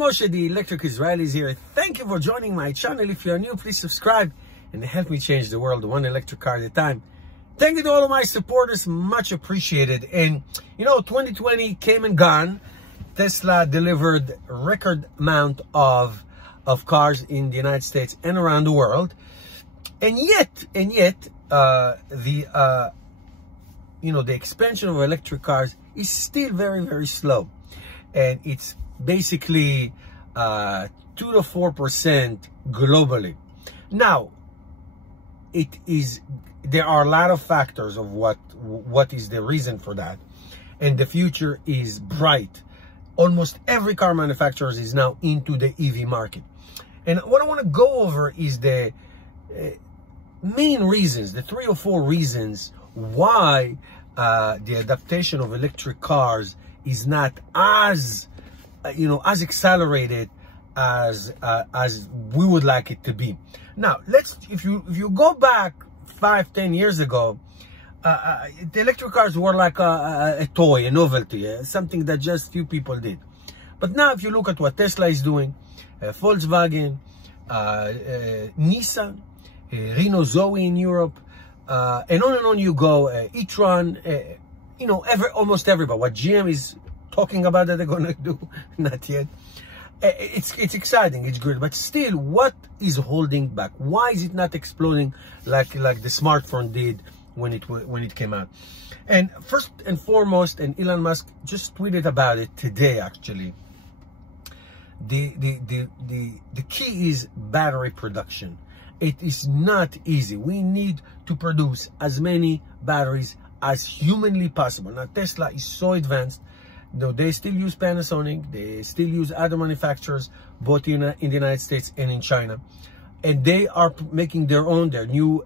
Moshe, the Electric Israelis here. Thank you for joining my channel. If you are new, please subscribe and help me change the world one electric car at a time. Thank you to all of my supporters, much appreciated. And you know, 2020 came and gone. Tesla delivered a record amount of cars in the United States and around the world. And yet, the expansion of electric cars is still very, very slow. And it's basically 2 to 4% globally. Now, there are a lot of factors of what is the reason for that, and the future is bright. Almost every car manufacturer is now into the EV market, and what I want to go over is the main reasons, the 3 or 4 reasons why the adaptation of electric cars is not as as accelerated as we would like it to be. Now, if you go back 5-10 years ago, the electric cars were like a toy, a novelty, something that just few people did. But now, if you look at what Tesla is doing, Volkswagen, Nissan, Renault Zoe in Europe, and on you go, e-tron, almost everybody. What GM is talking about that they're gonna do, not yet. It's exciting, it's good, but still, what is holding back? Why is it not exploding like the smartphone did when it came out? And first and foremost, and Elon Musk just tweeted about it today, actually. The key is battery production. It is not easy. We need to produce as many batteries as humanly possible. Now, Tesla is so advanced. No, they still use Panasonic, they still use other manufacturers, both in the United States and in China. And they are making their new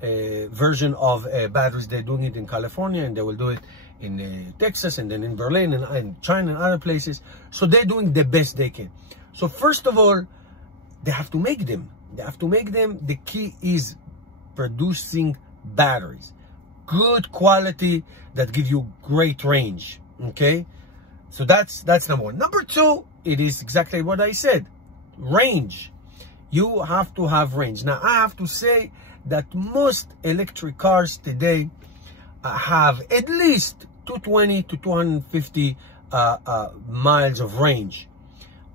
version of batteries. They're doing it in California, and they will do it in Texas, and then in Berlin, and China, and other places. So they're doing the best they can. So first of all, they have to make them. They have to make them. The key is producing batteries. Good quality that give you great range. Okay, so that's number one. Number two, it is exactly what I said, range. You have to have range. Now, I have to say that most electric cars today have at least 220 to 250 miles of range.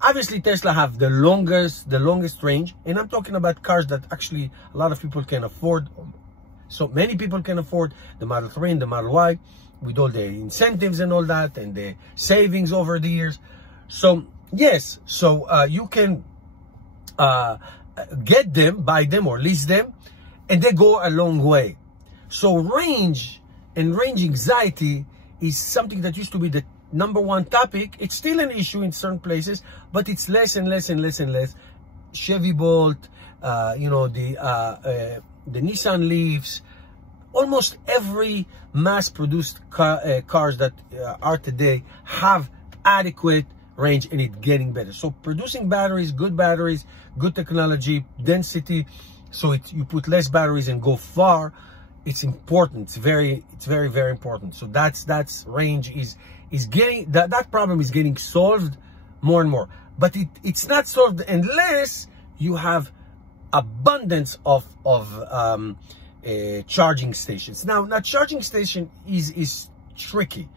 Obviously, Tesla have the longest range, and I'm talking about cars that actually a lot of people can afford. So many people can afford the Model 3 and the Model Y with all the incentives and all that, and the savings over the years. So yes, you can get them, buy them, or lease them, and they go a long way. So range and range anxiety is something that used to be the #1 topic. It's still an issue in certain places, but it's less and less and less and less. Chevy Bolt, the Nissan Leafs, almost every mass-produced cars that are today have adequate range, and it's getting better. So producing batteries, good technology, density, so you put less batteries and go far. It's important. It's very, very important. So that's range is getting that problem is getting solved more and more. But it's not solved unless you have abundance of charging stations. Now charging station is tricky.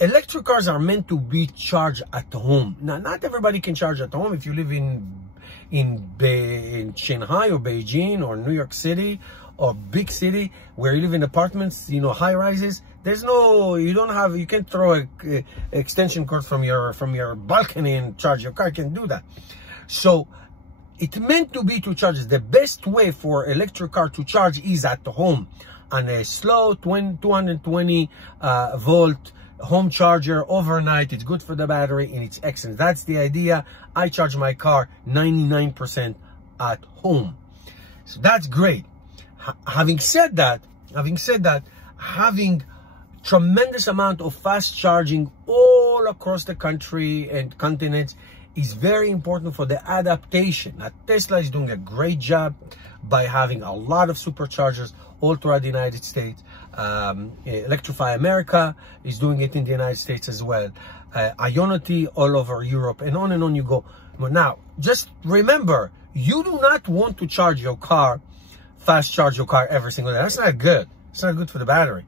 Electric cars are meant to be charged at home. Now, not everybody can charge at home. If you live in Shanghai or Beijing or New York City or big city where you live in apartments, high rises, you can't throw a extension cord from your balcony and charge your car. You can't do that. So it's meant to be to charge. The best way for electric car to charge is at home on a slow 220 volt home charger overnight. It's good for the battery, and it's excellent. That's the idea. I charge my car 99% at home, so that's great. Having said that, having tremendous amount of fast charging all across the country and continents is very important for the adaptation. Now, Tesla is doing a great job by having a lot of superchargers all throughout the United States. Electrify America is doing it in the United States as well. Ionity all over Europe, and on you go. But now, just remember, you do not want to charge your car, fast charge your car every single day. That's not good. It's not good for the battery.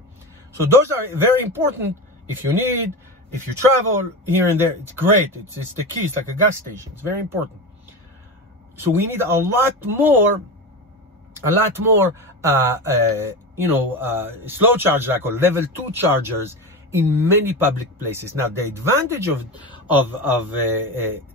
So those are very important. If you need, if you travel here and there, it's great. It's the key. It's like a gas station. It's very important. So we need a lot more, slow charge, like, or level 2 chargers in many public places. Now, the advantage of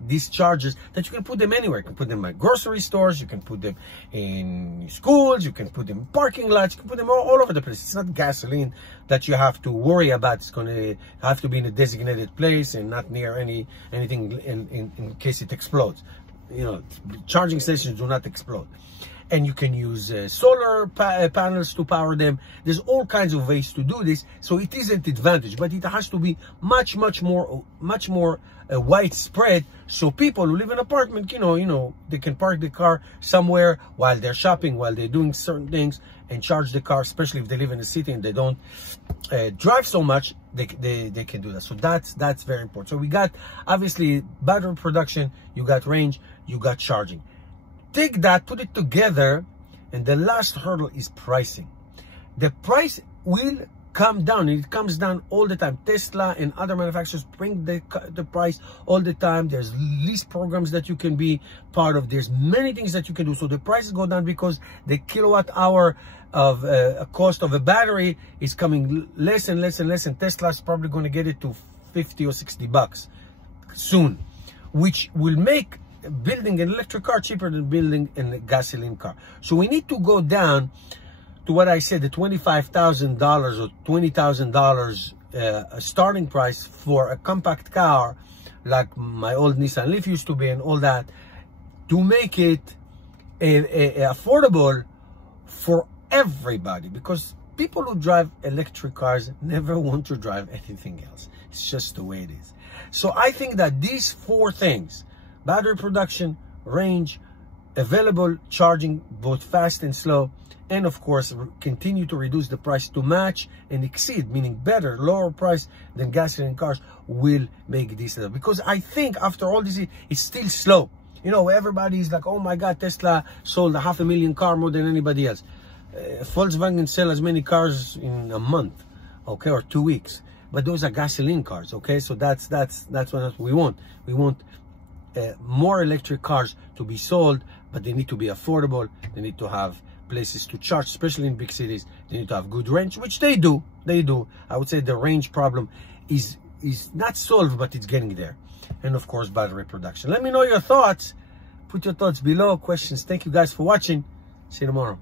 these chargers, that you can put them anywhere. You can put them at grocery stores, you can put them in schools, you can put them in parking lots, you can put them all over the place. It's not gasoline that you have to worry about. It's going to have to be in a designated place and not near anything in case it explodes. You know, charging stations do not explode. And you can use solar panels to power them. There's all kinds of ways to do this. So it is an advantage, but it has to be much more widespread. So people who live in an apartment, they can park the car somewhere while they're shopping, while they're doing certain things, and charge the car. Especially if they live in a city and they don't drive so much, they can do that. So that's very important. So we got obviously battery production, you got range, you got charging. Take that, put it together, and the last hurdle is pricing. The price will come down. It comes down all the time. Tesla and other manufacturers bring the price all the time. There's lease programs that you can be part of. There's many things that you can do. So the prices go down because the kilowatt hour of a cost of a battery is coming less and less and less. And Tesla's probably going to get it to 50 or 60 bucks soon, which will make building an electric car cheaper than building a gasoline car. So we need to go down to what I said, the $25,000 or $20,000 starting price for a compact car like my old Nissan Leaf used to be, and all that, to make it affordable for everybody, because people who drive electric cars never want to drive anything else. It's just the way it is. So I think that these 4 things, battery production, range, available charging, both fast and slow, and of course continue to reduce the price to match and exceed, meaning better, lower price than gasoline cars, will make this. Because I think after all this, it's still slow. Everybody's like, oh my God, Tesla sold 500,000 cars more than anybody else. Volkswagen sell as many cars in a month, okay, or 2 weeks. But those are gasoline cars, okay? So that's what we want. We want more electric cars to be sold, but they need to be affordable. They need to have places to charge, especially in big cities. They need to have good range, which they do. I would say the range problem is not solved, but it's getting there. And of course, battery production. Let me know your thoughts. Put your thoughts below, questions. Thank you guys for watching. See you tomorrow.